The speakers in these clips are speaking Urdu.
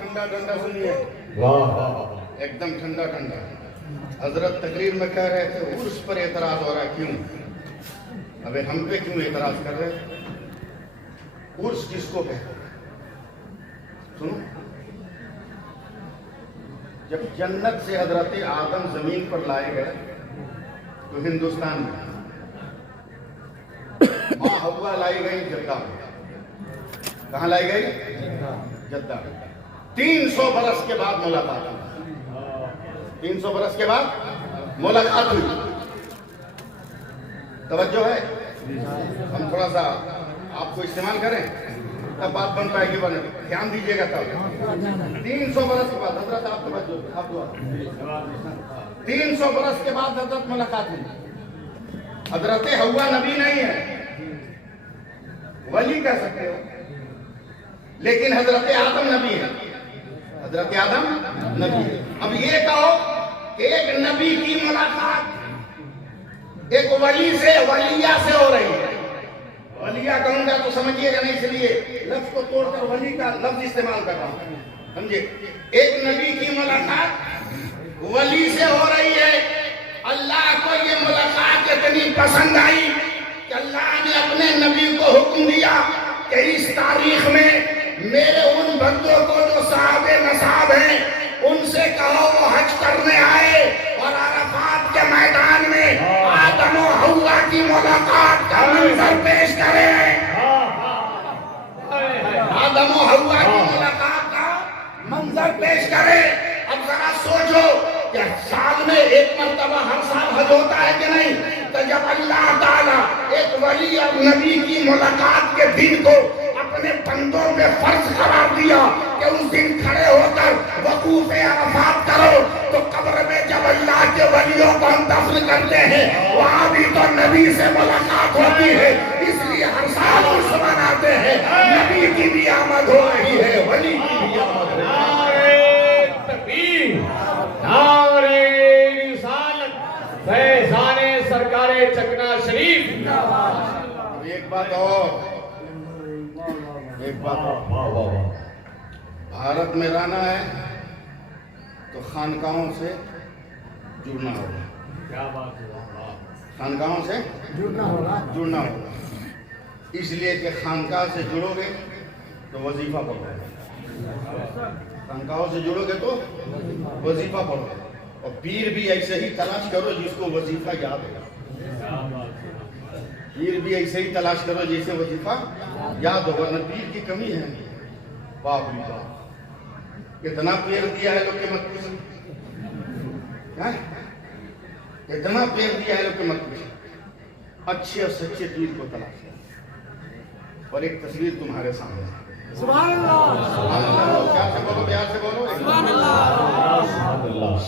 ٹھنڈا ٹھنڈا سنیے، واہ ایک دم ٹھنڈا ٹھنڈا. حضرت تقریر میں کہہ رہے تھے عرس پر اعتراض ہو رہا ہے، کیوں؟ ابے ہم پہ کیوں اعتراض کر رہے ہیں؟ عرس کس کو کہتے ہیں؟ سنو، جب جنت سے حضرت آدم زمین پر لائے گئے تو ہندوستان میں ماں حوا لائی گئی جدہ میں. کہاں لائی گئی؟ جدہ میں. 300 برس کے بعد ملاقات ہوئی. 300 برس کے بعد ملاقات ہوئی. توجہ ہے؟ ہم تھوڑا سا آپ کو استعمال کریں تب بات بن پائے گی. بنے دھیان دیجیے گا تب. 300 برس کے بعد حضرت آپ توجہ آپ دعا. 300 برس کے بعد حضرت ملاقات ہوئی. حضرت حوا نبی نہیں ہے، ولی کہہ سکتے ہو، لیکن حضرت آدم نبی ہے. حضرت آدم نبی ہے. اب یہ کہو کہ ایک نبی کی ملاقات ایک ولی سے ولیہ سے ہو رہی ہے. ولیہ کہوں گا تو سمجھیے گا نہیں، اس لیے لفظ کو توڑ کر ولی کا لفظ استعمال کر رہا ہوں. سمجھے؟ ایک نبی کی ملاقات ولی سے ہو رہی ہے. اللہ کو یہ ملاقات اتنی پسند آئی کہ اللہ نے اپنے نبی کو حکم دیا کہ اس تاریخ میں میرے ان بندوں کو جو صاحب نصاب ہیں ان سے کہو وہ حج کرنے آئے اور عرفات کے میدان میں آدم و حوا کی ملاقات کا منظر پیش کریں. آدم و حوا کی ملاقات کا منظر پیش کریں. اب ذرا سوچو کہ سال میں ایک مرتبہ ہر سال حج ہوتا ہے کہ نہیں؟ تو جب اللہ تعالیٰ ایک ولی اور نبی کی ملاقات کے دن کو اپنے بندوں میں فرض قرار دیا کہ اس دن کھڑے ہو کر وقوف عرفات کرو، تو قبر میں جب اللہ کے ولیوں کو ہم دفن کرتے ہیں وہاں بھی تو نبی سے ملاقات ہوتی ہے. اس لیے ہر سال عرس مناتے ہیں. نبی کی بھی آمد ہو رہی ہے، ولی کی بھی آمد ہو رہی ہے. تکبیر، نعرہ رسالت، فیضان سرکار چکنا شریف. اب ایک بات اور، بھارت میں رہنا ہے تو خانقاہوں سے جڑنا ہوگا. کیا بات ہے، خانقاہوں سے جڑنا ہوگا. اس لیے کہ خانقاہ سے جڑو گے تو وظیفہ پڑھو گے. خانقاہوں سے جڑو گے تو وظیفہ پڑھو گے. اور پیر بھی ایسے ہی تلاش کرو جس کو وظیفہ یاد ہو. پیر بھی ایسے ہی تلاش کرو جیسے وظیفہ یاد ہو. ورنہ پیر کی کمی ہے. باپ ری باپ، اتنا پیر دیا ہے لوگ کہ مت پوچھو. اتنا پیر دیا ہے لوگ کہ مت پوچھو. اچھے اور سچے پیر کو تلاش کرو. اور ایک تصویر تمہارے سامنے ہے. سبحان اللہ، سبحان اللہ. کیا سے بولو، پیار سے بولو. سبحان اللہ.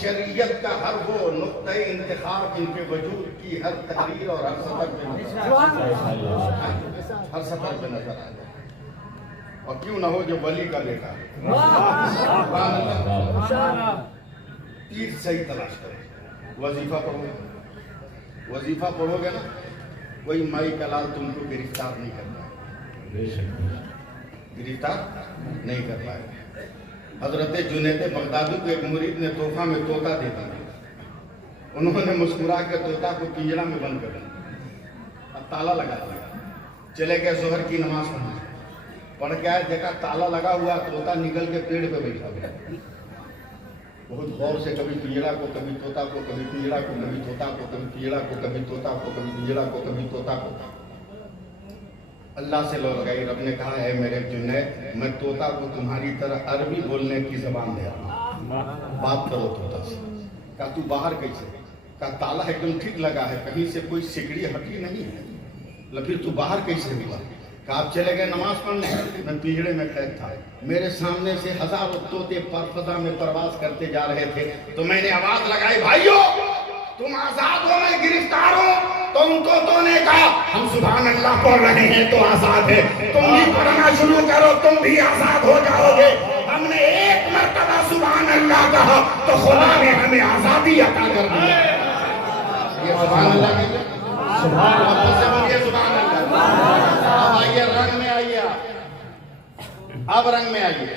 شریعت کا ہر وہ نقطۂ انتخاب ان کے وجود کی ہر تحریر اور ہر سطر پہ نظر ہر سطر پہ نظر آ جائے. اور کیوں نہ ہو جو ولی کا بیٹا. سبحان اللہ. پیر صحیح تلاش کرو. وظیفہ پڑھو گے، وظیفہ پڑھو گے نا، کوئی مائی کا لال تم کو گرفتار نہیں کرتا، گرفتار نہیں کر پائے. حضرت جنید بغدادی کو ایک مرید نے تحفہ میں طوطا دے دیا. انہوں نے مسکرا کے طوطا کو پنجرا میں بند کر دیا، اب تالا لگا دیا. چلے گئے ظہر کی نماز پڑھنے. پڑھ کے آئے، دیکھا تالا لگا ہوا، طوطا نکل کے پیڑ پہ بیٹھا گیا. بہت غور سے کبھی پنجرا کو، کبھی طوطا کو، کبھی پنجرا کو، کبھی طوطا کو، کبھی پنجرا کو، کبھی طوطا کو، کبھی پنجرا کو، کبھی طوطا کو. اللہ سے لو لگائی. رب نے کہا ہے میرے جنید، میں طوطا کو تمہاری طرح عربی بولنے کی زبان دے رہا ہوں، بات کرو طوطا سے. کہا تو باہر کیسے؟ کہا تالا ایک دم ٹھیک لگا ہے، کہیں سے کوئی سکڑی ہٹی نہیں ہے. پھر تو باہر کیسے ہوا؟ کہا آپ چلے گئے نماز پڑھنے، میں پنجرے میں قید تھا. میرے سامنے سے ہزاروں طوطے فضا میں پرواز کرتے جا رہے تھے، تو میں نے آواز لگائی، بھائیو تم آزاد ہو، میں گرفتار ہوں. تو ان طوطوں نے کہا ہم سبحان اللہ پڑھ رہے ہیں تو آزاد ہے، تم بھی پڑھنا شروع کرو تم بھی آزاد ہو جاؤ گے. ہم نے ایک مرتبہ سبحان اللہ کہا تو خدا نے ہمیں آزادی عطا کر دی. یہ سبحان اللہ کہتے ہیں. سبحان اللہ سے بولیے سبحان اللہ. اب آئیے رنگ میں آئیے. اب رنگ میں آئیے.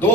2